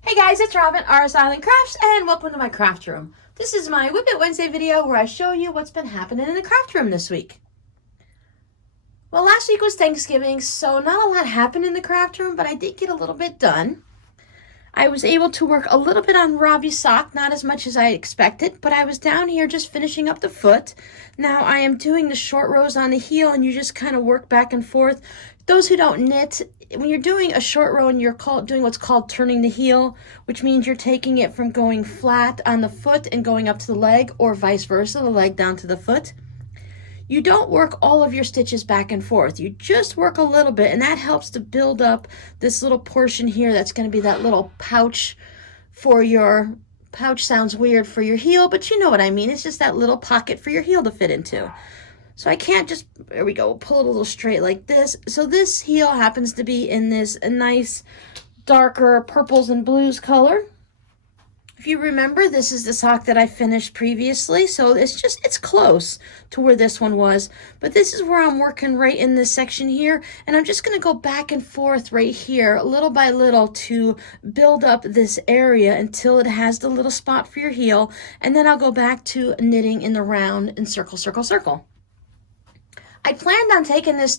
Hey guys, it's Robin, RsIslandCrafts, and welcome to my craft room. This is my Whip It Wednesday video where I show you what's been happening in the craft room this week. Well, last week was Thanksgiving, so not a lot happened in the craft room, but I did get a little bit done. I was able to work a little bit on Robbie's sock, not as much as I expected, but I was down here just finishing up the foot. Now I am doing the short rows on the heel, and you just kind of work back and forth. Those who don't knit, when you're doing a short row and you're doing what's called turning the heel, which means you're taking it from going flat on the foot and going up to the leg, or vice versa, the leg down to the foot. You don't work all of your stitches back and forth. You just work a little bit, and that helps to build up this little portion here that's going to be that little pouch for your, pouch sounds weird for your heel, but you know what I mean. It's just that little pocket for your heel to fit into. So I can't just, there we go, pull it a little straight like this. So this heel happens to be in this nice darker purples and blues color. If you remember, this is the sock that I finished previously, so it's close to where this one was. But this is where I'm working right in this section here, and I'm just gonna go back and forth right here, little by little, to build up this area until it has the little spot for your heel, and then I'll go back to knitting in the round and circle, circle, circle. I planned on taking this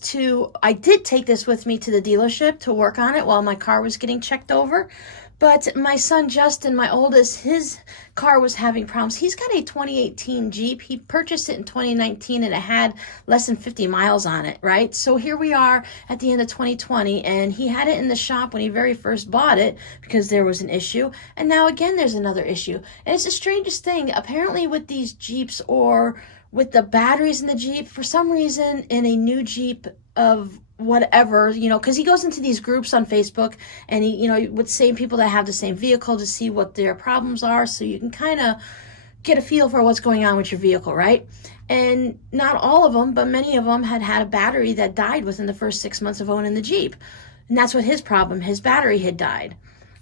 I did take this with me to the dealership to work on it while my car was getting checked over. But my son Justin, my oldest, his car was having problems. He's got a 2018 Jeep. He purchased it in 2019 and it had less than 50 miles on it, right? So here we are at the end of 2020, and he had it in the shop when he very first bought it because there was an issue. And now again, there's another issue. And it's the strangest thing. Apparently with these Jeeps, or with the batteries in the Jeep, for some reason in a new Jeep of whatever, because he goes into these groups on Facebook, and he, with same people that have the same vehicle, to see what their problems are, so you can kind of get a feel for what's going on with your vehicle, right? And not all of them, but many of them had a battery that died within the first 6 months of owning the Jeep. And that's what his problem, his battery had died.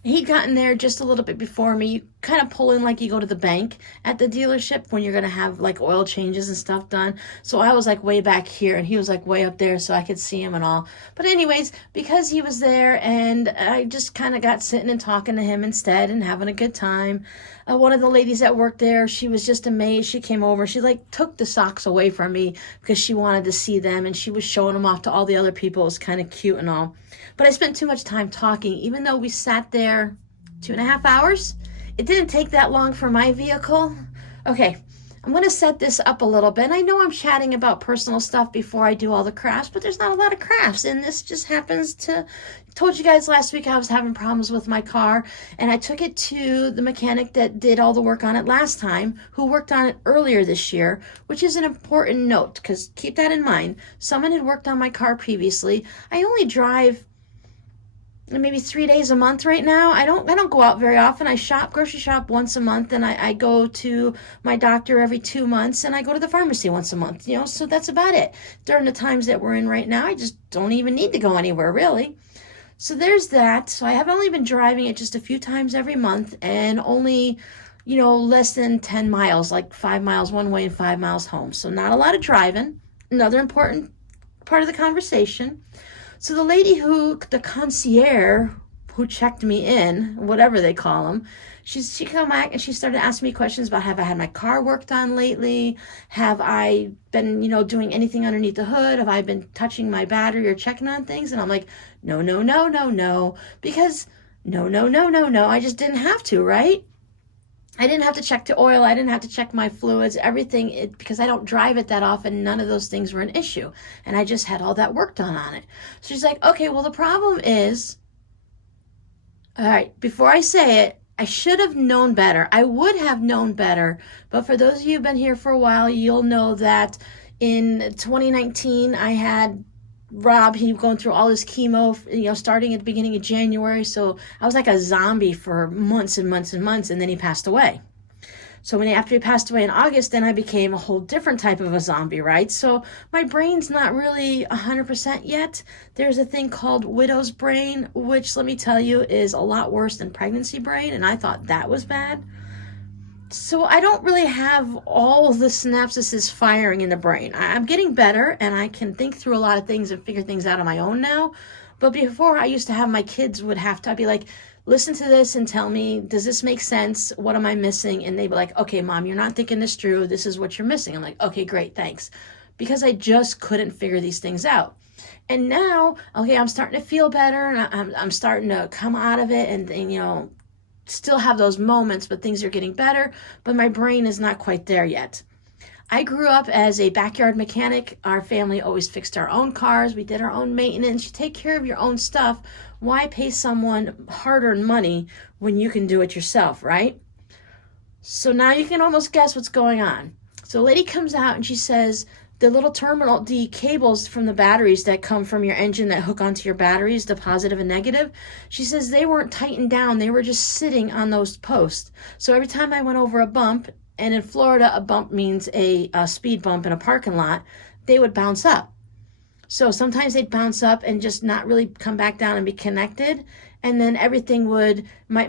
He'd gotten there just a little bit before me. You kind of pull in like you go to the bank at the dealership when you're going to have like oil changes and stuff done. So I was like way back here, and he was like way up there, so I could see him and all. But anyways, because he was there, and I just kind of got sitting and talking to him instead and having a good time. One of the ladies that worked there, she was just amazed. She came over. She like took the socks away from me because she wanted to see them, and she was showing them off to all the other people. It was kind of cute and all. But I spent too much time talking, even though we sat there 2.5 hours. It didn't take that long for my vehicle. Okay, I'm going to set this up a little bit. And I know I'm chatting about personal stuff before I do all the crafts, but there's not a lot of crafts, and this just happens to, told you guys last week I was having problems with my car, and I took it to the mechanic that did all the work on it last time, who worked on it earlier this year, which is an important note, because keep that in mind. Someone had worked on my car previously. I only drive maybe 3 days a month right now. I don't go out very often. I grocery shop once a month, and I go to my doctor every 2 months, and I go to the pharmacy once a month, so that's about it. During the times that we're in right now, I just don't even need to go anywhere really. So there's that. So I have only been driving it just a few times every month, and only, less than 10 miles, like 5 miles one way and 5 miles home. So not a lot of driving. Another important part of the conversation. So the lady the concierge who checked me in, whatever they call them, she came back and she started asking me questions about, have I had my car worked on lately? Have I been, doing anything underneath the hood? Have I been touching my battery or checking on things? And I'm like, no, no, no, no, no, because no, no, no, no, no, I just didn't have to, right? I didn't have to check the oil. I didn't have to check my fluids, everything, because I don't drive it that often. None of those things were an issue. And I just had all that work done on it. So she's like, okay, well, the problem is, all right, before I say it, I should have known better. I would have known better. But for those of you who've been here for a while, you'll know that in 2019, I had Rob, he going through all his chemo, starting at the beginning of January. So I was like a zombie for months and months and months, and then he passed away. So after he passed away in August, then I became a whole different type of a zombie, right? So my brain's not really 100% yet. There's a thing called widow's brain, which, let me tell you, is a lot worse than pregnancy brain, and I thought that was bad. So I don't really have all the synapses firing in the brain. I'm getting better, and I can think through a lot of things and figure things out on my own now. But before, I used to have my kids would have to, I'd be like, listen to this and tell me, does this make sense? What am I missing? And they'd be like, okay, Mom, you're not thinking this through. This is what you're missing. I'm like, okay, great, thanks. Because I just couldn't figure these things out. And now, okay, I'm starting to feel better, and I'm starting to come out of it, and you know, still have those moments, but things are getting better, but my brain is not quite there yet. I grew up as a backyard mechanic. Our family always fixed our own cars. We did our own maintenance. You take care of your own stuff. Why pay someone hard-earned money when you can do it yourself, right? So now you can almost guess what's going on. So a lady comes out and she says, the little terminal, the cables from the batteries that come from your engine that hook onto your batteries, the positive and negative, she says they weren't tightened down. They were just sitting on those posts. So every time I went over a bump, and in Florida, a bump means a speed bump in a parking lot, they would bounce up. So sometimes they'd bounce up and just not really come back down and be connected. And then everything would, my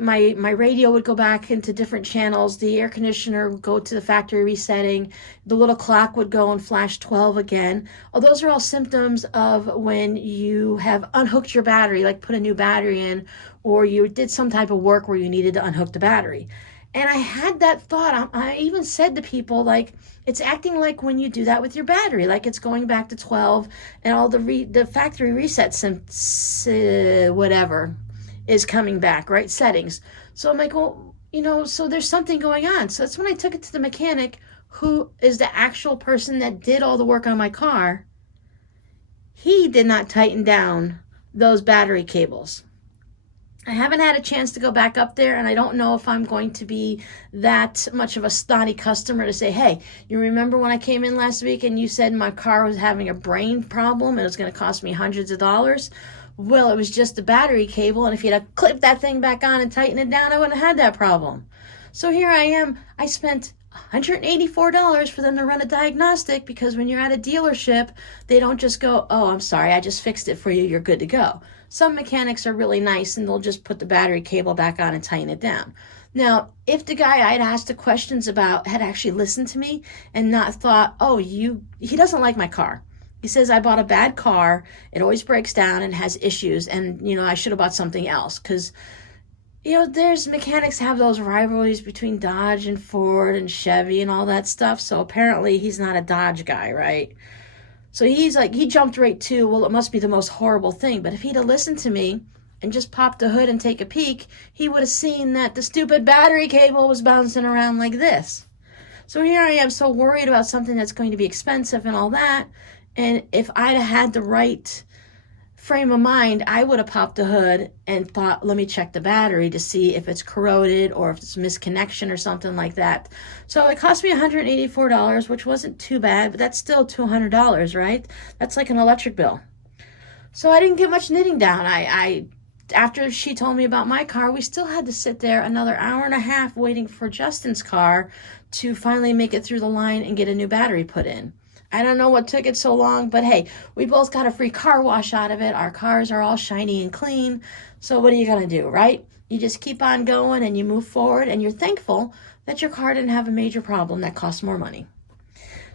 radio would go back into different channels. The air conditioner would go to the factory resetting. The little clock would go and flash 12 again. Oh, those are all symptoms of when you have unhooked your battery, like put a new battery in, or you did some type of work where you needed to unhook the battery. And I had that thought. I even said to people, like, it's acting like when you do that with your battery, like it's going back to 12 and all the factory resets and whatever is coming back, right? Settings. So I'm like, well, you know, so there's something going on. So that's when I took it to the mechanic, who is the actual person that did all the work on my car. He did not tighten down those battery cables. I haven't had a chance to go back up there, and I don't know if I'm going to be that much of a snotty customer to say, hey, you remember when I came in last week and you said my car was having a brain problem and it was going to cost me hundreds of dollars? Well, it was just the battery cable, and if you'd have clipped that thing back on and tightened it down, I wouldn't have had that problem. So here I am. I spent $184 for them to run a diagnostic, because when you're at a dealership, they don't just go, oh, I'm sorry, I just fixed it for you, you're good to go. Some mechanics are really nice and they'll just put the battery cable back on and tighten it down. Now, if the guy I'd asked the questions about had actually listened to me and not thought, oh, he doesn't like my car. He says, I bought a bad car, it always breaks down and has issues, and, you know, I should have bought something else. Because, you know, there's mechanics have those rivalries between Dodge and Ford and Chevy and all that stuff. So apparently he's not a Dodge guy, right? So he's like, he jumped right to, well, it must be the most horrible thing. But if he'd have listened to me and just popped the hood and take a peek, he would have seen that the stupid battery cable was bouncing around like this. So here I am, so worried about something that's going to be expensive and all that. And if I'd have had the right frame of mind, I would have popped the hood and thought, let me check the battery to see if it's corroded or if it's a misconnection or something like that. So it cost me $184, which wasn't too bad, but that's still $200, right? That's like an electric bill. So I didn't get much knitting down. After she told me about my car, we still had to sit there another hour and a half waiting for Justin's car to finally make it through the line and get a new battery put in. I don't know what took it so long, but hey, we both got a free car wash out of it. Our cars are all shiny and clean. So what are you going to do, right? You just keep on going and you move forward, and you're thankful that your car didn't have a major problem that costs more money.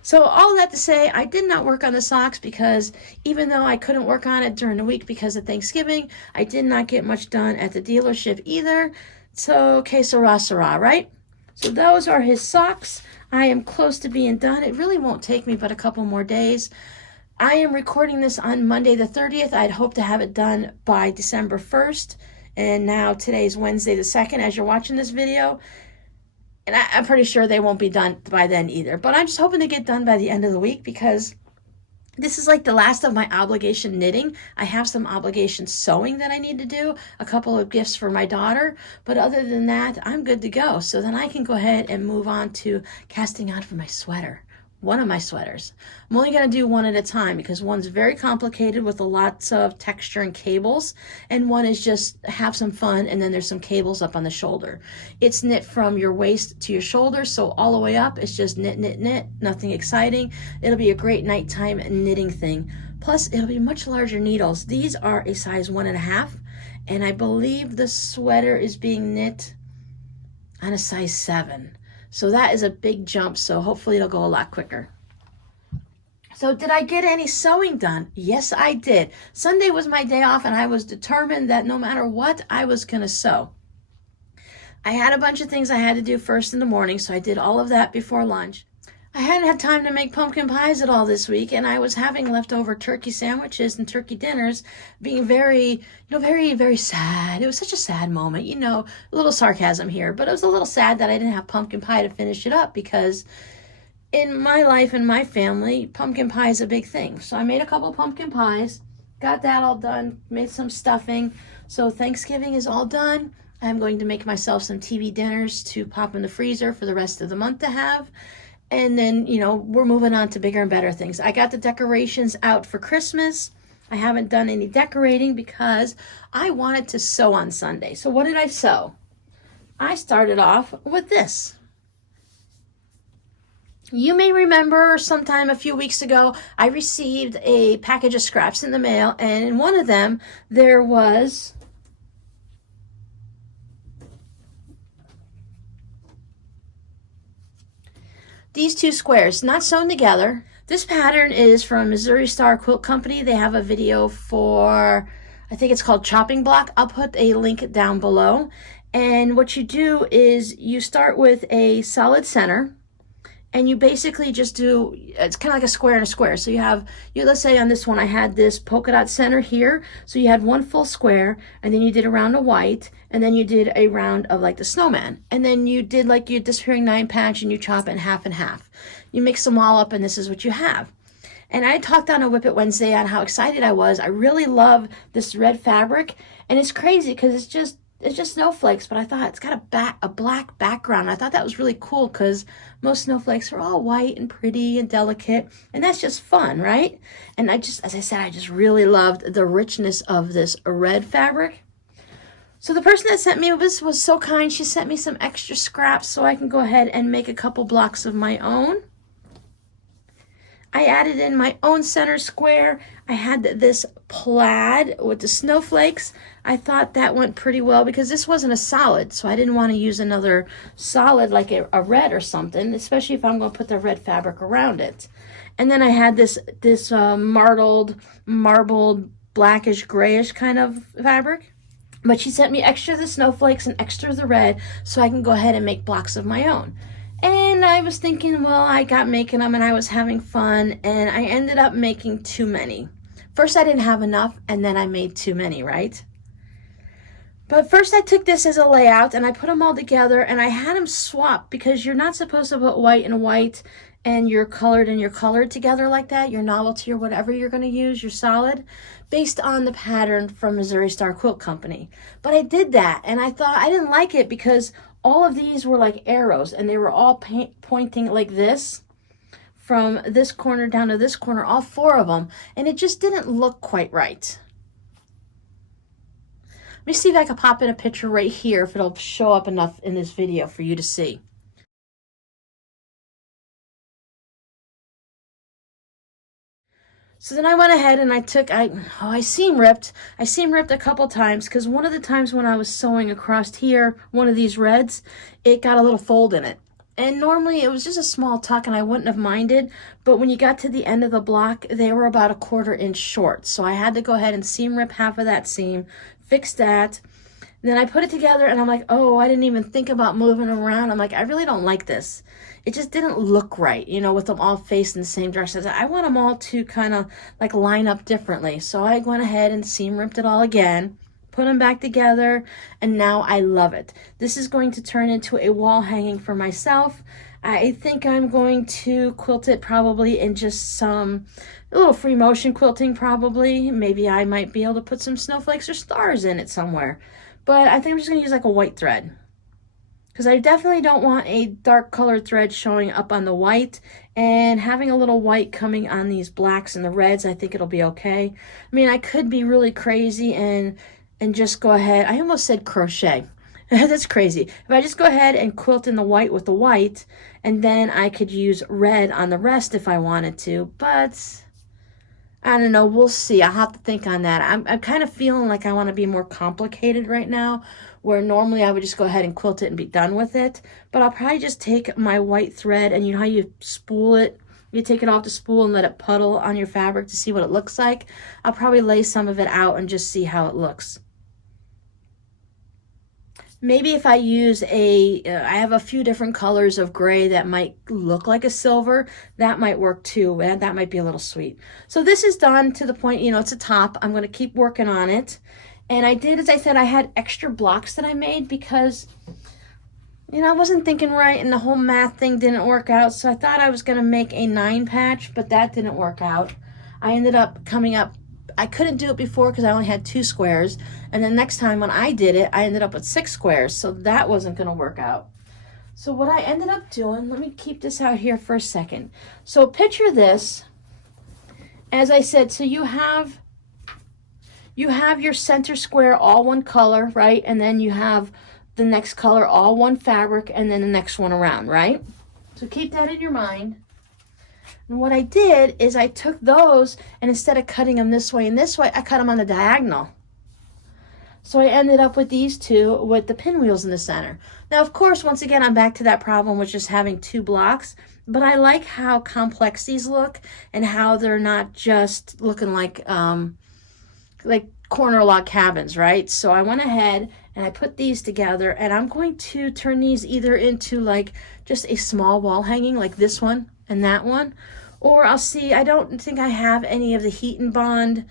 So all that to say, I did not work on the socks, because even though I couldn't work on it during the week because of Thanksgiving, I did not get much done at the dealership either. So, que sera, sera, right? So those are his socks. I am close to being done. It really won't take me but a couple more days. I am recording this on Monday the 30th. I'd hope to have it done by December 1st. And now today's Wednesday the 2nd as you're watching this video. And I'm pretty sure they won't be done by then either. But I'm just hoping to get done by the end of the week, because this is like the last of my obligation knitting. I have some obligation sewing that I need to do, a couple of gifts for my daughter, but other than that, I'm good to go. So then I can go ahead and move on to casting on for my sweater. One of my sweaters. I'm only going to do one at a time, because one's very complicated with lots of texture and cables, and one is just have some fun, and then there's some cables up on the shoulder. It's knit from your waist to your shoulder, so all the way up it's just knit, knit, knit, nothing exciting. It'll be a great nighttime knitting thing. Plus, it'll be much larger needles. These are a size 1.5, and I believe the sweater is being knit on a size 7. So that is a big jump, so hopefully it'll go a lot quicker. So did I get any sewing done? Yes, I did. Sunday was my day off, and I was determined that no matter what, I was going to sew. I had a bunch of things I had to do first in the morning, so I did all of that before lunch. I hadn't had time to make pumpkin pies at all this week, and I was having leftover turkey sandwiches and turkey dinners, being very, very sad. It was such a sad moment, a little sarcasm here, but it was a little sad that I didn't have pumpkin pie to finish it up, because in my life and my family, pumpkin pie is a big thing. So I made a couple pumpkin pies, got that all done, made some stuffing. So Thanksgiving is all done. I'm going to make myself some TV dinners to pop in the freezer for the rest of the month to have. And then, we're moving on to bigger and better things. I got the decorations out for Christmas. I haven't done any decorating because I wanted to sew on Sunday. So what did I sew? I started off with this. You may remember sometime a few weeks ago, I received a package of scraps in the mail, and in one of them, there was these two squares, not sewn together. This pattern is from Missouri Star Quilt Company. They have a video for, I think it's called Chopping Block. I'll put a link down below. And what you do is you start with a solid center, and you basically just do, it's kind of like a square and a square. So let's say on this one, I had this polka dot center here. So you had one full square, and then you did a round of white, and then you did a round of like the snowman. And then you did like your disappearing 9 patch, and you chop it in half and half. You mix them all up, and this is what you have. And I talked on a WiP It Wednesday on how excited I was. I really love this red fabric, and it's crazy because it's just snowflakes, but I thought it's got a black background. I thought that was really cool because most snowflakes are all white and pretty and delicate, and that's just fun, right? And as I said, I just really loved the richness of this red fabric. So the person that sent me this was so kind. She sent me some extra scraps so I can go ahead and make a couple blocks of my own. I added in my own center square. I had this plaid with the snowflakes. I thought that went pretty well because this wasn't a solid, so I didn't want to use another solid like a red or something, especially if I'm going to put the red fabric around it. And then I had this marbled, blackish, grayish kind of fabric. But she sent me extra of the snowflakes and extra of the red so I can go ahead and make blocks of my own. And I was thinking, well, I got making them and I was having fun, and I ended up making too many. First, I didn't have enough, and then I made too many, right? But first I took this as a layout and I put them all together, and I had them swap because you're not supposed to put white and white and your colored together like that, your novelty or whatever you're going to use, your solid, based on the pattern from Missouri Star Quilt Company. But I did that, and I thought I didn't like it because all of these were like arrows, and they were all pointing like this, from this corner down to this corner, all 4 of them, and it just didn't look quite right. Let me see if I can pop in a picture right here, if it'll show up enough in this video for you to see. So then I went ahead and I seam ripped a couple times, because one of the times when I was sewing across here, one of these reds, it got a little fold in it. And normally it was just a small tuck and I wouldn't have minded, but when you got to the end of the block, they were about a 1/4 inch short. So I had to go ahead and seam rip half of that seam, fix that. Then I put it together and I'm like, oh, I didn't even think about moving around. I'm like, I really don't like this. It just didn't look right, with them all facing the same direction. I want them all to kind of like line up differently. So I went ahead and seam ripped it all again, put them back together, and now I love it. This is going to turn into a wall hanging for myself. I think I'm going to quilt it probably in just a little free motion quilting probably. Maybe I might be able to put some snowflakes or stars in it somewhere. But I think I'm just going to use like a white thread, because I definitely don't want a dark colored thread showing up on the white, and having a little white coming on these blacks and the reds, I think it'll be okay. I mean, I could be really crazy and just go ahead. I almost said crochet. That's crazy. If I just go ahead and quilt in the white with the white, and then I could use red on the rest if I wanted to, but I don't know, we'll see. I'll have to think on that. I'm kind of feeling like I want to be more complicated right now, where normally I would just go ahead and quilt it and be done with it. But I'll probably just take my white thread, and you know how you spool it You take it off the spool and let it puddle on your fabric to see what it looks like. I'll probably lay some of it out and just see how it looks. Maybe if I use I have a few different colors of gray that might look like a silver, that might work too, and that might be a little sweet. So this is done to the point, it's a top. I'm going to keep working on it. And I did, as I said, I had extra blocks that I made because I wasn't thinking right and the whole math thing didn't work out. So I thought I was going to make a 9 patch, but that didn't work out. I ended up coming up, I couldn't do it before because I only had 2 squares. And then next time when I did it, I ended up with 6 squares. So that wasn't going to work out. So what I ended up doing, let me keep this out here for a second. So picture this, as I said, so you have your center square all one color, right? And then you have the next color all one fabric, and then the next one around, right? So keep that in your mind. And what I did is I took those, and instead of cutting them this way and this way, I cut them on the diagonal. So I ended up with these two with the pinwheels in the center. Now, of course, once again, I'm back to that problem with just having 2 blocks, but I like how complex these look and how they're not just looking like corner log cabins, right? So I went ahead and I put these together, and I'm going to turn these either into like just a small wall hanging like this one and that one, or I'll see, I don't think I have any of the heat and bond,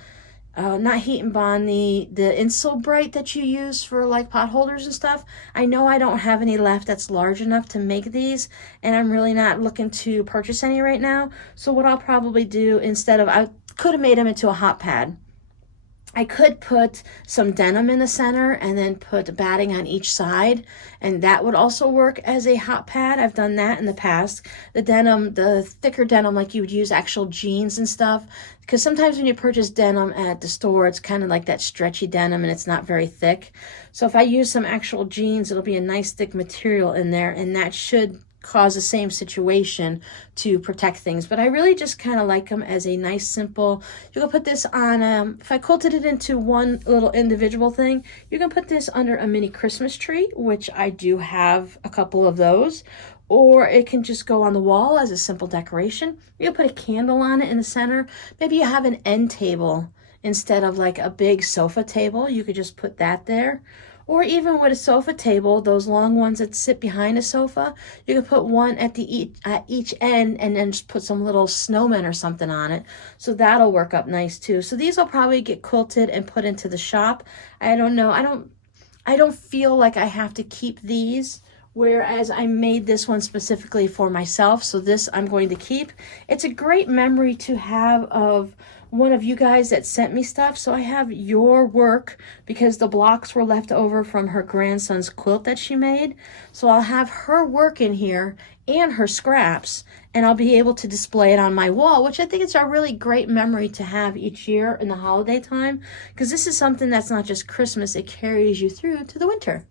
not heat and bond, the insole bright that you use for like pot holders and stuff. I know I don't have any left that's large enough to make these, and I'm really not looking to purchase any right now. So what I'll probably do, instead of, I could have made them into a hot pad. I could put some denim in the center and then put batting on each side, and that would also work as a hot pad. I've done that in the past. The denim, the thicker denim, like you would use actual jeans and stuff, because sometimes when you purchase denim at the store, it's kind of like that stretchy denim and it's not very thick. So if I use some actual jeans, it'll be a nice thick material in there, and that should cause the same situation to protect things. But I really just kind of like them as a nice simple, you can put this on, if I quilted it into one little individual thing, you can put this under a mini Christmas tree, which I do have a couple of those, or it can just go on the wall as a simple decoration. You can put a candle on it in the center. Maybe you have an end table instead of like a big sofa table. You could just put that there. Or even with a sofa table, those long ones that sit behind a sofa, you can put one at each end and then just put some little snowmen or something on it. So that'll work up nice too. So these will probably get quilted and put into the shop. I don't know. I don't feel like I have to keep these, whereas I made this one specifically for myself. So this I'm going to keep. It's a great memory to have of one of you guys that sent me stuff. So I have your work because the blocks were left over from her grandson's quilt that she made. So I'll have her work in here and her scraps, and I'll be able to display it on my wall, which I think it's a really great memory to have each year in the holiday time, because this is something that's not just Christmas, it carries you through to the winter.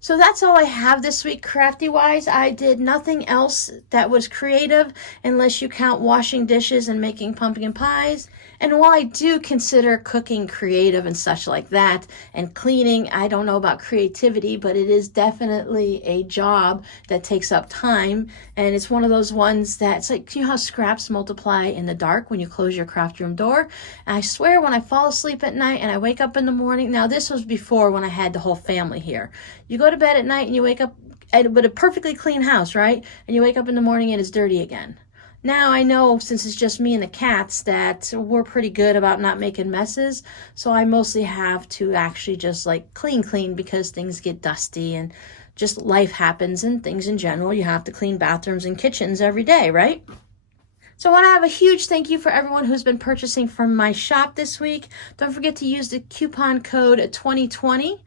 So that's all I have this week crafty-wise. I did nothing else that was creative unless you count washing dishes and making pumpkin pies. And while I do consider cooking creative and such like that, and cleaning, I don't know about creativity, but it is definitely a job that takes up time. And it's one of those ones that's like, you know how scraps multiply in the dark when you close your craft room door? And I swear when I fall asleep at night and I wake up in the morning, now this was before when I had the whole family here. You go to bed at night and you wake up with a perfectly clean house, right? And you wake up in the morning and it's dirty again. Now I know, since it's just me and the cats, that we're pretty good about not making messes. So I mostly have to actually just like clean because things get dusty and just life happens and things in general. You have to clean bathrooms and kitchens every day, right? So I want to have a huge thank you for everyone who's been purchasing from my shop this week. Don't forget to use the coupon code 2020.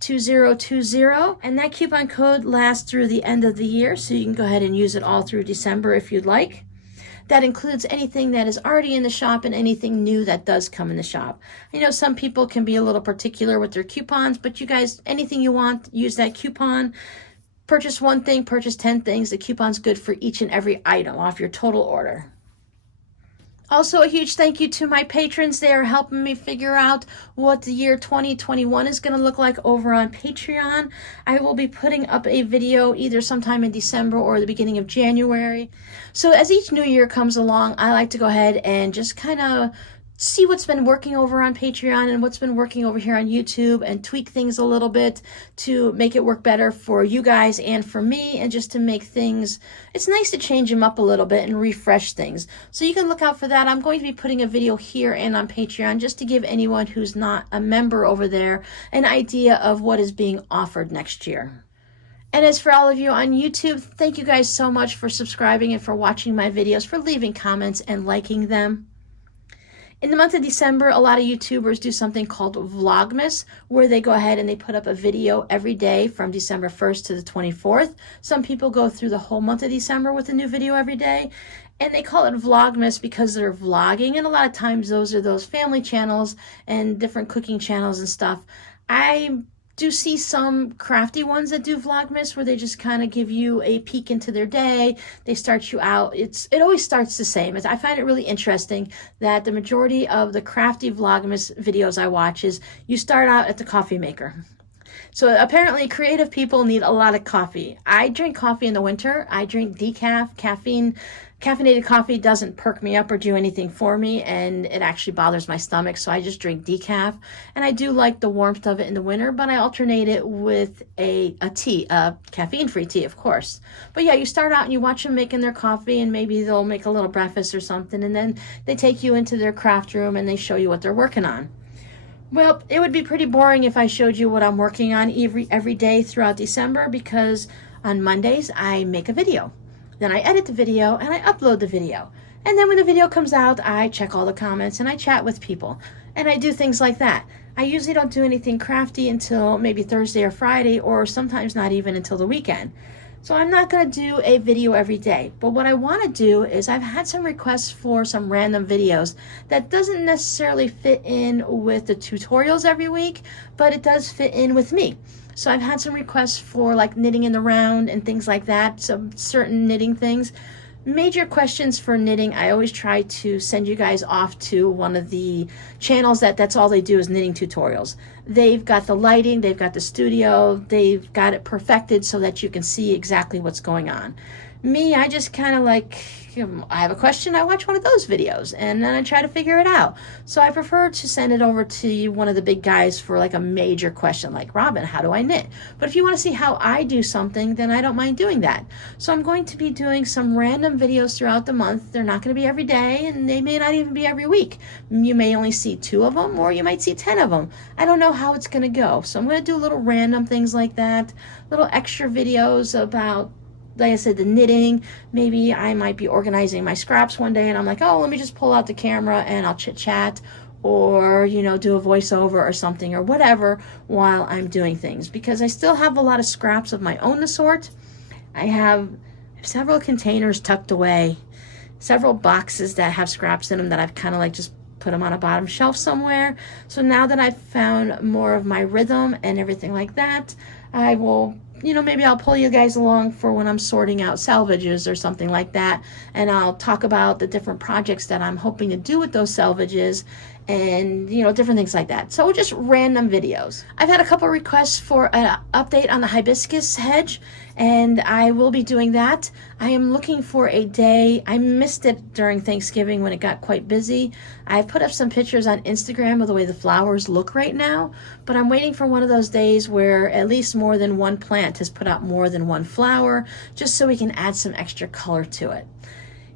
2020, and that coupon code lasts through the end of the year, so you can go ahead and use it all through December if you'd like. That includes anything that is already in the shop and anything new that does come in the shop. I know some people can be a little particular with their coupons, but you guys, anything you want, use that coupon. Purchase one thing, purchase 10 things. The coupon's good for each and every item off your total order. Also, a huge thank you to my patrons. They are helping me figure out what the year 2021 is going to look like over on Patreon. I will be putting up a video either sometime in December or the beginning of January. So as each new year comes along, I like to go ahead and just kind of see what's been working over on Patreon and what's been working over here on YouTube and tweak things a little bit to make it work better for you guys and for me, and just to make things, it's nice to change them up a little bit and refresh things. So you can look out for that. I'm going to be putting a video here and on Patreon just to give anyone who's not a member over there an idea of what is being offered next year. And as for all of you on YouTube, thank you guys so much for subscribing and for watching my videos, for leaving comments and liking them. In the month of December, a lot of YouTubers do something called Vlogmas, where they go ahead and they put up a video every day from December 1st to the 24th. Some people go through the whole month of December with a new video every day, and they call it Vlogmas because they're vlogging, and a lot of times those are those family channels and different cooking channels and stuff. I do see some crafty ones that do Vlogmas where they just kind of give you a peek into their day. They start you out. It always starts the same. I find it really interesting that the majority of the crafty Vlogmas videos I watch is you start out at the coffee maker. So apparently creative people need a lot of coffee. I drink coffee in the winter. I drink decaf. Caffeinated coffee doesn't perk me up or do anything for me, and it actually bothers my stomach, so I just drink decaf. And I do like the warmth of it in the winter, but I alternate it with a tea, a caffeine-free tea, of course. But yeah, you start out and you watch them making their coffee, and maybe they'll make a little breakfast or something, and then they take you into their craft room and they show you what they're working on. Well, it would be pretty boring if I showed you what I'm working on every day throughout December, because on Mondays I make a video. Then I edit the video and I upload the video. And then when the video comes out, I check all the comments and I chat with people. And I do things like that. I usually don't do anything crafty until maybe Thursday or Friday, or sometimes not even until the weekend. So I'm not going to do a video every day. But what I want to do is, I've had some requests for some random videos that doesn't necessarily fit in with the tutorials every week, but it does fit in with me. So I've had some requests for like knitting in the round and things like that, some certain knitting things. Major questions for knitting, I always try to send you guys off to one of the channels that's all they do is knitting tutorials. They've got the lighting, they've got the studio, they've got it perfected so that you can see exactly what's going on. Me, I just kind of like, I have a question, I watch one of those videos and then I try to figure it out. So I prefer to send it over to one of the big guys for like a major question, like, Robin, how do I knit? But if you want to see how I do something, then I don't mind doing that. So I'm going to be doing some random videos throughout the month. They're not going to be every day, and they may not even be every week. You may only see 2 of them, or you might see 10 of them. I don't know how it's going to go. So I'm going to do little random things like that, little extra videos about, like I said, the knitting. Maybe I might be organizing my scraps one day and I'm like, oh, let me just pull out the camera and I'll chit chat, or, you know, do a voiceover or something or whatever while I'm doing things, because I still have a lot of scraps of my own to sort. I have several containers tucked away, several boxes that have scraps in them that I've kind of like just put them on a bottom shelf somewhere. So now that I've found more of my rhythm and everything like that, I will, you know, maybe I'll pull you guys along for when I'm sorting out salvages or something like that, and I'll talk about the different projects that I'm hoping to do with those salvages and, you know, different things like that. So just random videos. I've had a couple requests for an update on the hibiscus hedge, and I will be doing that. I am looking for a day. I missed it during Thanksgiving when it got quite busy. I put up some pictures on Instagram of the way the flowers look right now, but I'm waiting for one of those days where at least more than one plant has put out more than one flower, just so we can add some extra color to it.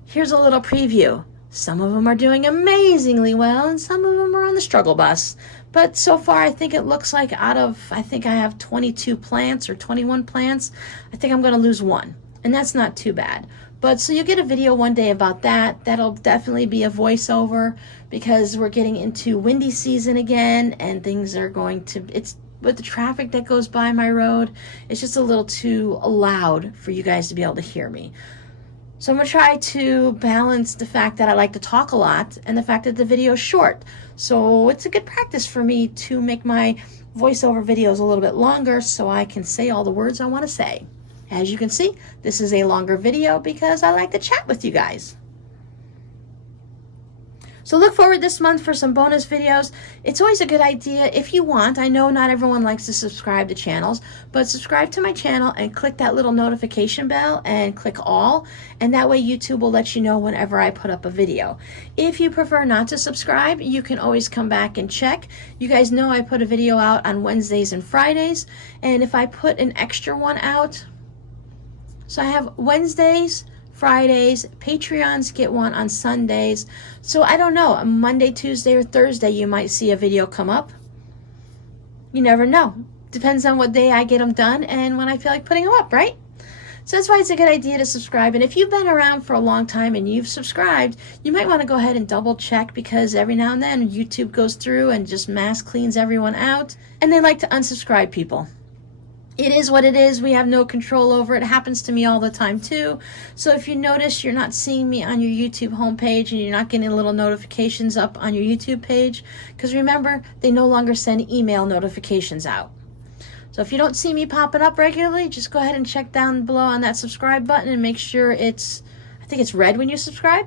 Here's a little preview. Some of them are doing amazingly well, and some of them are on the struggle bus. But so far, I think it looks like out of, I think I have 22 plants or 21 plants, I think I'm going to lose one. And that's not too bad. But so you'll get a video one day about that. That'll definitely be a voiceover, because we're getting into windy season again, and things are going to, it's with the traffic that goes by my road, it's just a little too loud for you guys to be able to hear me. So I'm going to try to balance the fact that I like to talk a lot and the fact that the video is short. So it's a good practice for me to make my voiceover videos a little bit longer so I can say all the words I want to say. As you can see, this is a longer video because I like to chat with you guys. So look forward this month for some bonus videos. It's always a good idea if you want. I know not everyone likes to subscribe to channels, but subscribe to my channel and click that little notification bell and click all, and that way YouTube will let you know whenever I put up a video. If you prefer not to subscribe, you can always come back and check. You guys know I put a video out on Wednesdays and Fridays, and if I put an extra one out, so I have Wednesdays, Fridays, Patreons get one on Sundays. So I don't know, Monday, Tuesday, or Thursday you might see a video come up. You never know. Depends on what day I get them done and when I feel like putting them up, right? So that's why it's a good idea to subscribe. And if you've been around for a long time and you've subscribed, you might want to go ahead and double check, because every now and then YouTube goes through and just mass cleans everyone out, and they like to unsubscribe people. It is what it is. We have no control over it. It happens to me all the time too. So if you notice you're not seeing me on your YouTube homepage and you're not getting little notifications up on your YouTube page, because remember, they no longer send email notifications out. So if you don't see me popping up regularly, just go ahead and check down below on that subscribe button and make sure I think it's red when you subscribe.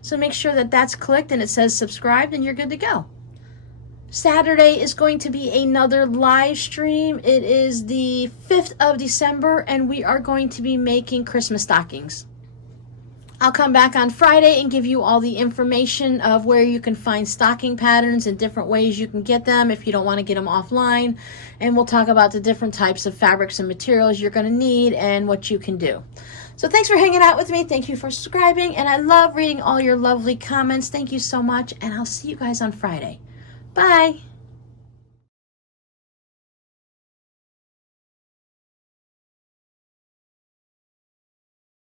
So make sure that that's clicked and it says subscribed, and you're good to go. Saturday is going to be another live stream. It is the 5th of December, and we are going to be making Christmas stockings. I'll come back on Friday and give you all the information of where you can find stocking patterns and different ways you can get them if you don't want to get them offline. And we'll talk about the different types of fabrics and materials you're going to need and what you can do. So thanks for hanging out with me. Thank you for subscribing, and I love reading all your lovely comments. Thank you so much, and I'll see you guys on Friday. Bye.